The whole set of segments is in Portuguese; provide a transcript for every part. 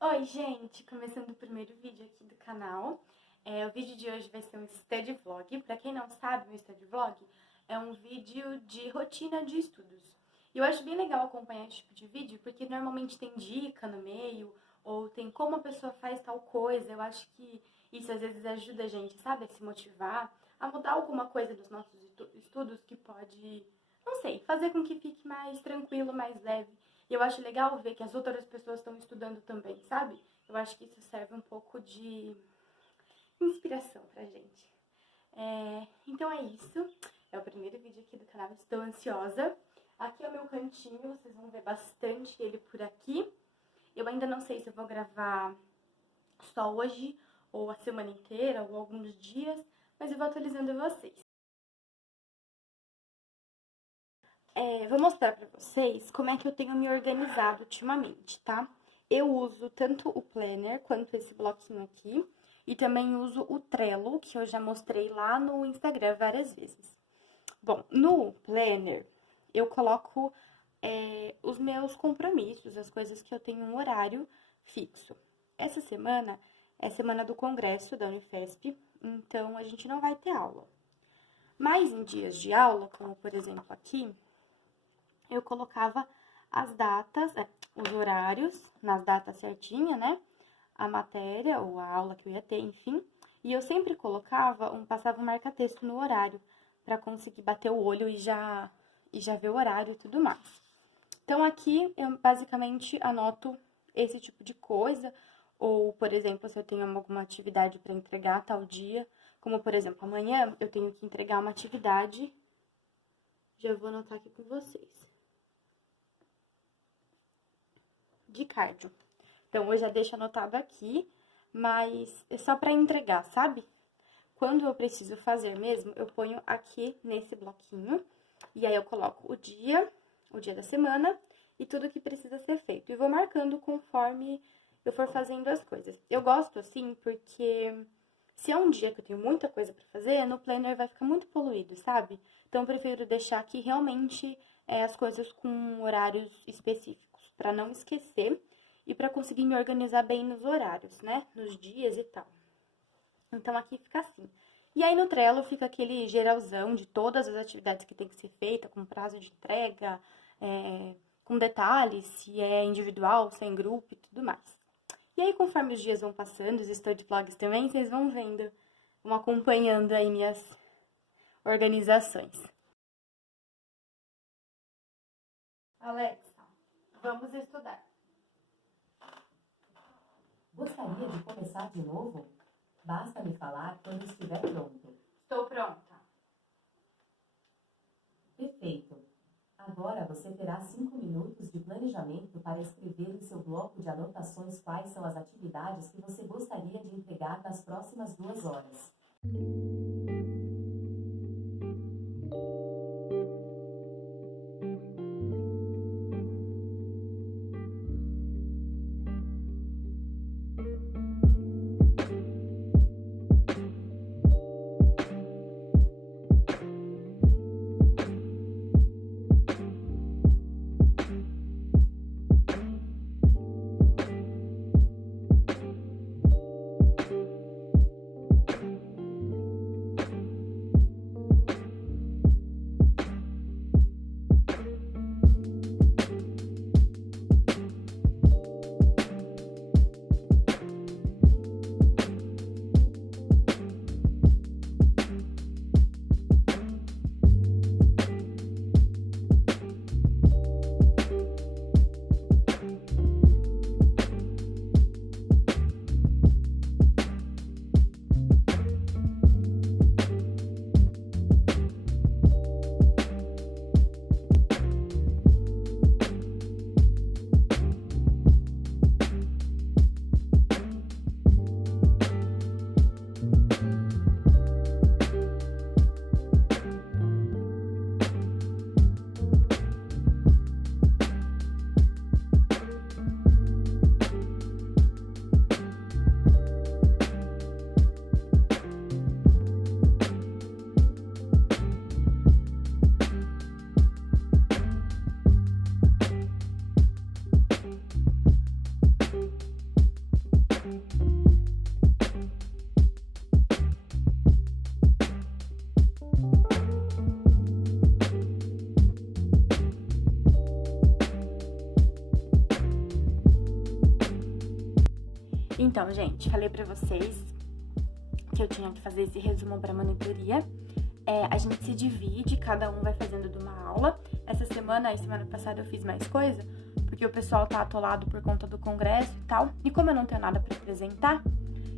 Oi, gente! Começando o primeiro vídeo aqui do canal. O vídeo de hoje vai ser um study vlog. Pra quem não sabe, um study vlog é um vídeo de rotina de estudos. E eu acho bem legal acompanhar esse tipo de vídeo, porque normalmente tem dica no meio, ou tem como a pessoa faz tal coisa. Eu acho que isso às vezes ajuda a gente, sabe, a se motivar, a mudar alguma coisa dos nossos estudos que pode, não sei, fazer com que fique mais tranquilo, mais leve. E eu acho legal ver que as outras pessoas estão estudando também, sabe? Eu acho que isso serve um pouco de inspiração pra gente. Então é isso. É o primeiro vídeo aqui do canal. Estou ansiosa. Aqui é o meu cantinho, vocês vão ver bastante ele por aqui. Eu ainda não sei se eu vou gravar só hoje, ou a semana inteira, ou alguns dias, mas eu vou atualizando vocês. Vou mostrar pra vocês como é que eu tenho me organizado ultimamente, tá? Eu uso tanto o Planner quanto esse bloquinho aqui, e também uso o Trello, que eu já mostrei lá no Instagram várias vezes. Bom, no Planner, eu coloco os meus compromissos, as coisas que eu tenho um horário fixo. Essa semana é semana do congresso da Unifesp, então a gente não vai ter aula. Mas em dias de aula, como por exemplo aqui, eu colocava as datas, os horários, nas datas certinhas, né? A matéria ou a aula que eu ia ter, enfim. E eu sempre passava um marca-texto no horário, para conseguir bater o olho e já ver o horário e tudo mais. Então, aqui eu basicamente anoto esse tipo de coisa, ou, por exemplo, se eu tenho alguma atividade para entregar tal dia, como, por exemplo, amanhã eu tenho que entregar uma atividade, já vou anotar aqui com vocês. De cardio. Então, eu já deixo anotado aqui, mas é só para entregar, sabe? Quando eu preciso fazer mesmo, eu ponho aqui nesse bloquinho, e aí eu coloco o dia da semana e tudo que precisa ser feito. E vou marcando conforme eu for fazendo as coisas. Eu gosto assim porque se é um dia que eu tenho muita coisa para fazer, no planner vai ficar muito poluído, sabe? Então eu prefiro deixar aqui realmente as coisas com horários específicos, para não esquecer e para conseguir me organizar bem nos horários, né? Nos dias e tal. Então, aqui fica assim. E aí, no Trello, fica aquele geralzão de todas as atividades que tem que ser feita, com prazo de entrega, com detalhes, se é individual, se é em grupo e tudo mais. E aí, conforme os dias vão passando, os study vlogs também, vocês vão vendo, vão acompanhando aí minhas organizações. Alexa, vamos estudar. Gostaria de começar de novo? Basta me falar quando estiver pronto. Estou pronta. Perfeito. Agora você terá 5 minutos de planejamento para escrever em seu bloco de anotações quais são as atividades que você gostaria de entregar nas próximas 2 horas. Então, gente, falei pra vocês que eu tinha que fazer esse resumo pra monitoria. A gente se divide, cada um vai fazendo de uma aula. Essa semana e semana passada eu fiz mais coisa, porque o pessoal tá atolado por conta do congresso e tal. E como eu não tenho nada pra apresentar,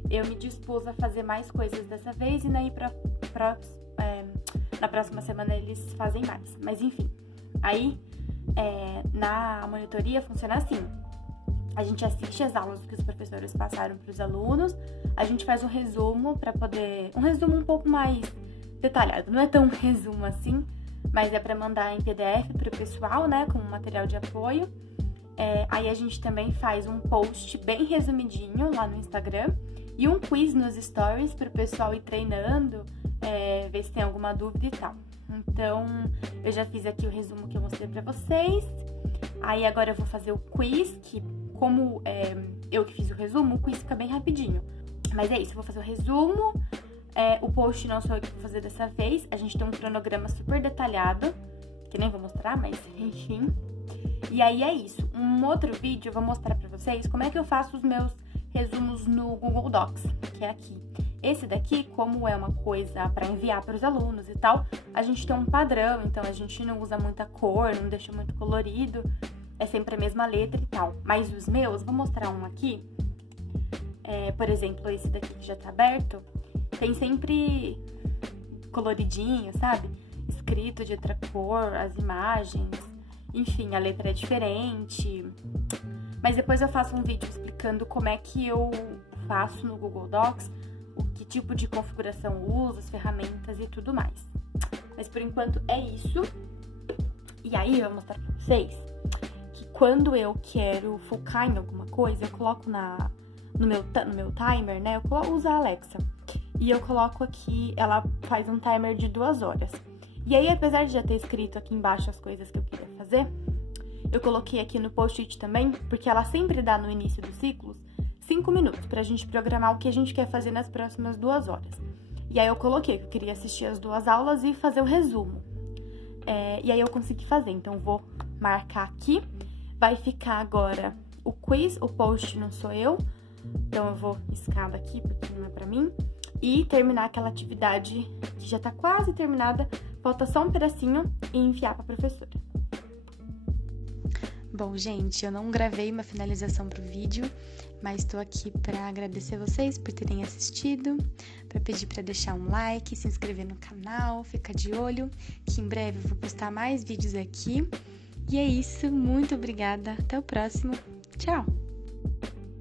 eu me dispus a fazer mais coisas dessa vez e daí na próxima semana eles fazem mais. Mas enfim, aí na monitoria funciona assim. A gente assiste as aulas que os professores passaram para os alunos, a gente faz um resumo um resumo um pouco mais detalhado. Não é tão resumo assim, mas é para mandar em PDF para o pessoal, né, como material de apoio. Aí a gente também faz um post bem resumidinho lá no Instagram e um quiz nos stories para o pessoal ir treinando, ver se tem alguma dúvida e tal. Então, eu já fiz aqui o resumo que eu mostrei para vocês. Aí agora eu vou fazer o quiz, que como eu que fiz o resumo, o quiz fica bem rapidinho. Mas é isso, eu vou fazer o resumo. O post não sou eu que vou fazer dessa vez. A gente tem um cronograma super detalhado, que nem vou mostrar, mas enfim. E aí é isso. Um outro vídeo eu vou mostrar pra vocês como é que eu faço os meus resumos no Google Docs, que é aqui. Esse daqui, como é uma coisa para enviar para os alunos e tal, a gente tem um padrão, então a gente não usa muita cor, não deixa muito colorido, é sempre a mesma letra e tal. Mas os meus, vou mostrar um aqui. Por exemplo, esse daqui que já tá aberto, tem sempre coloridinho, sabe? Escrito de outra cor, as imagens, enfim, a letra é diferente. Mas depois eu faço um vídeo explicando como é que eu faço no Google Docs, que tipo de configuração eu uso, as ferramentas e tudo mais. Mas por enquanto é isso. E aí eu vou mostrar pra vocês que quando eu quero focar em alguma coisa, eu coloco no meu timer, né? Eu uso a Alexa. E eu coloco aqui, ela faz um timer de 2 horas. E aí, apesar de já ter escrito aqui embaixo as coisas que eu queria fazer, eu coloquei aqui no post-it também, porque ela sempre dá no início dos ciclos 5 minutos pra gente programar o que a gente quer fazer nas próximas 2 horas. E aí eu coloquei que eu queria assistir as 2 aulas e fazer o resumo. E aí eu consegui fazer, então vou marcar aqui. Vai ficar agora o quiz, o post não sou eu, então eu vou riscar daqui porque não é pra mim. E terminar aquela atividade que já tá quase terminada, falta só um pedacinho e enviar pra professora. Bom, gente, eu não gravei uma finalização pro vídeo, mas tô aqui para agradecer vocês por terem assistido, para pedir para deixar um like, se inscrever no canal, ficar de olho, que em breve eu vou postar mais vídeos aqui. E é isso, muito obrigada, até o próximo, tchau!